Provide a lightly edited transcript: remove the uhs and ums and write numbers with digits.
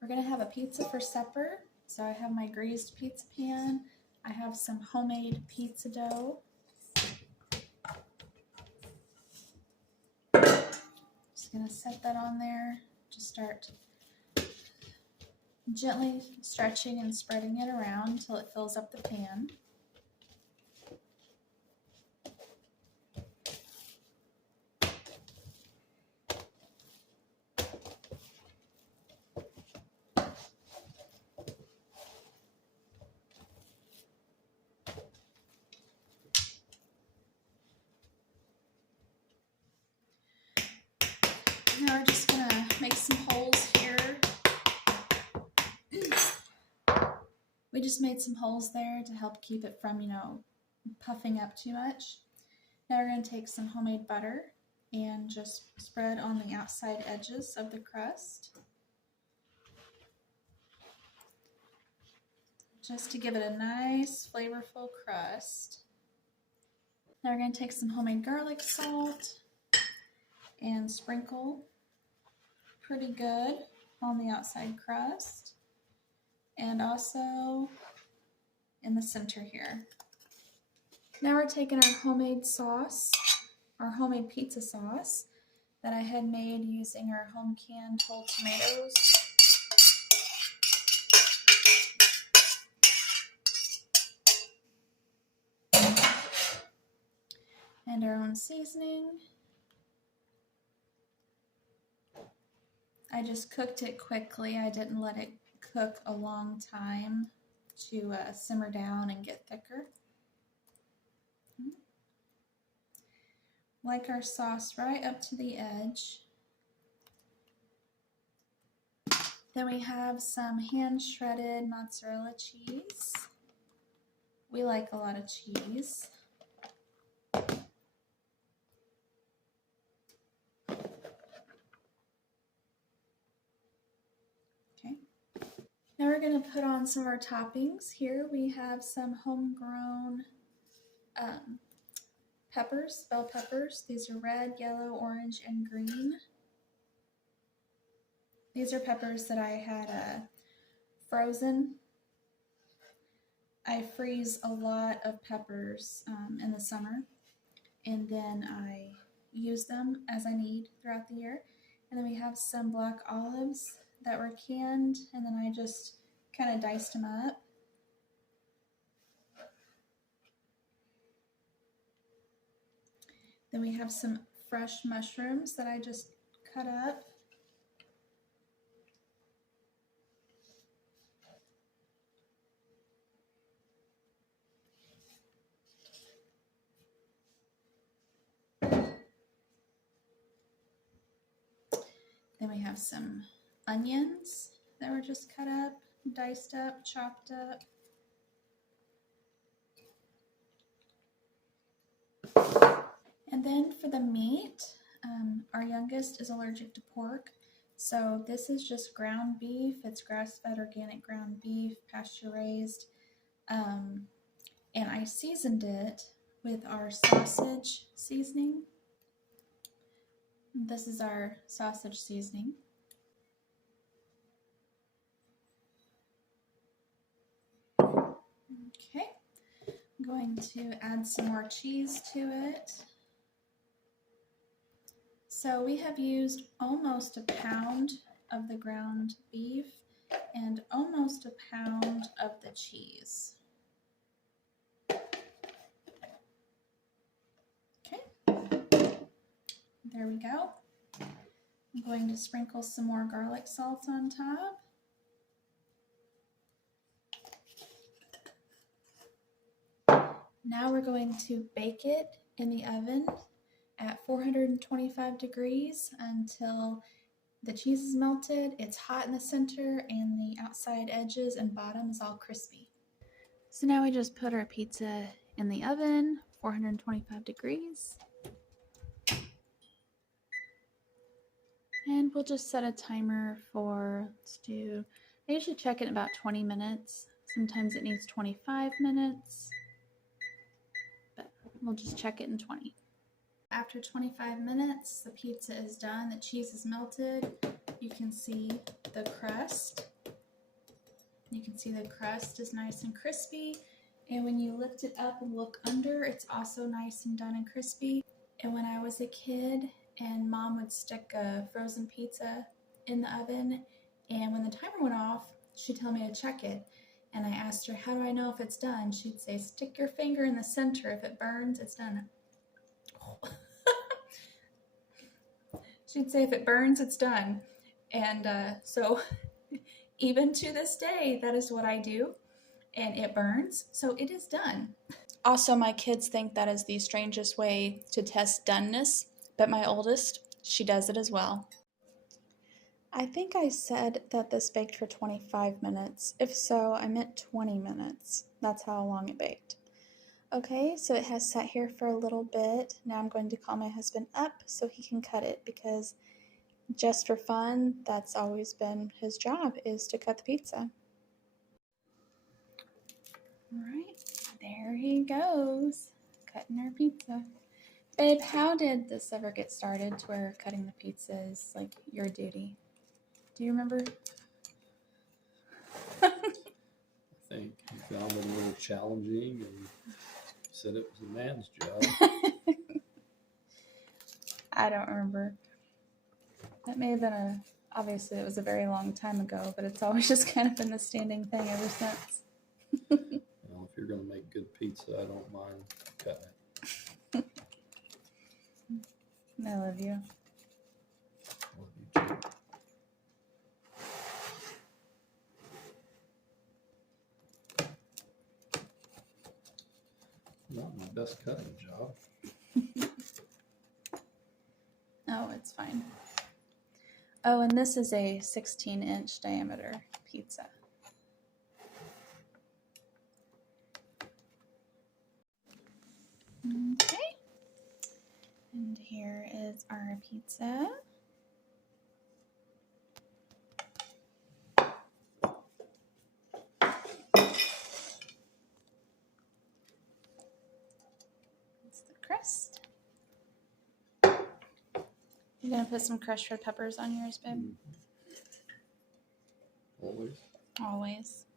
We're gonna have a pizza for supper. So I have my greased pizza pan. I have some homemade pizza dough. Just gonna set that on there. Just start gently stretching and spreading it around until it fills up the pan. Now we're just gonna make some holes here. We just made some holes there to help keep it from, puffing up too much. Now we're gonna take some homemade butter and just spread on the outside edges of the crust, just to give it a nice flavorful crust. Now we're gonna take some homemade garlic salt and sprinkle pretty good on the outside crust and also in the center here. Now we're taking our homemade sauce, our homemade pizza sauce that I had made using our home canned whole tomatoes. And our own seasoning. I just cooked it quickly. I didn't let it cook a long time to simmer down and get thicker. Like our sauce right up to the edge. Then we have some hand shredded mozzarella cheese. We like a lot of cheese. Now we're going to put on some of our toppings. Here we have some homegrown peppers, bell peppers. These are red, yellow, orange, and green. These are peppers that I had frozen. I freeze a lot of peppers in the summer, and then I use them as I need throughout the year. And then we have some black olives that were canned, and then I just kind of diced them up. Then we have some fresh mushrooms that I just cut up. Then we have some onions that were just cut up, diced up, chopped up. And then for the meat, our youngest is allergic to pork. So this is just ground beef. It's grass-fed organic ground beef, pasture-raised. And I seasoned it with our sausage seasoning. This is our sausage seasoning. Okay, I'm going to add some more cheese to it. So we have used almost a pound of the ground beef and almost a pound of the cheese. Okay, there we go. I'm going to sprinkle some more garlic salt on top. Now we're going to bake it in the oven at 425 degrees until the cheese is melted, it's hot in the center, and the outside edges and bottom is all crispy. So now we just put our pizza in the oven, 425 degrees. And we'll just set a timer for, I usually check it in about 20 minutes. Sometimes it needs 25 minutes, but we'll just check it in 20. After 25 minutes, the pizza is done. The cheese is melted. You can see the crust. can see the crust is nice and crispy. And when you lift it up and look under, it's also nice and done and crispy. And when I was a kid and Mom would stick a frozen pizza in the oven, and when the timer went off, she'd tell me to check it. And I asked her, how do I know if it's done? She'd say, stick your finger in the center. If it burns, it's done. She'd say, if it burns, it's done. And so even to this day, that is what I do. And it burns, so it is done. Also, my kids think that is the strangest way to test doneness, but my oldest, she does it as well. I think I said that this baked for 25 minutes. If so, I meant 20 minutes. That's how long it baked. Okay, so it has sat here for a little bit. Now I'm going to call my husband up so he can cut it, because just for fun, that's always been his job, is to cut the pizza. All right, there he goes, cutting our pizza. Babe, how did this ever get started to where cutting the pizza is like your duty? Do you remember? I think you found it a little challenging and said it was a man's job. I don't remember. That may have been obviously it was a very long time ago, but it's always just kind of been the standing thing ever since. Well, if you're going to make good pizza, I don't mind cutting it. I love you. Love you too. Not my best cutting job. Oh, it's fine. Oh, and this is a 16-inch diameter pizza. Okay. And here is our pizza. That's the crust. You're gonna put some crushed red peppers on yours, babe? Always. Always.